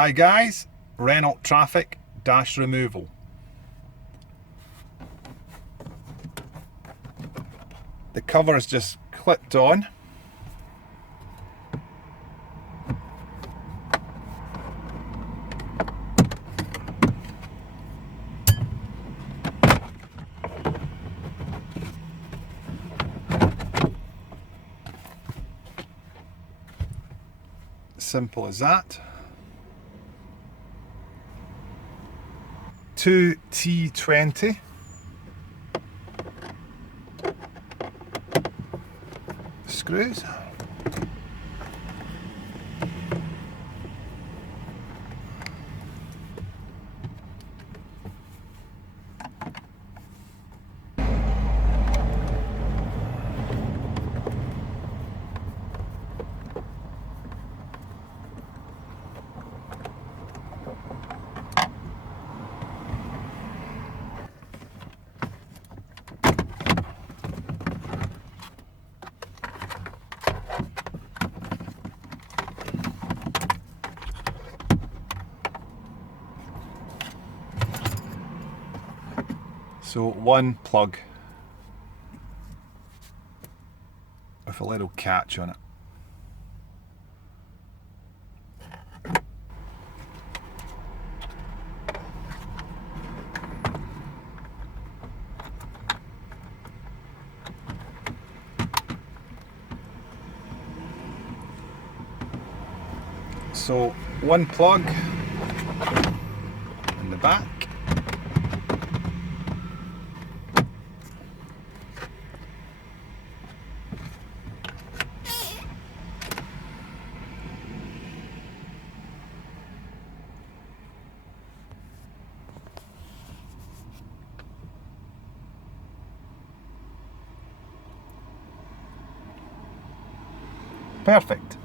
Hi guys, Renault Trafic dash removal. The cover is just clipped on. Simple as that. 2 T20 screws. So one plug with a little catch on it. So one plug in the back. Perfect.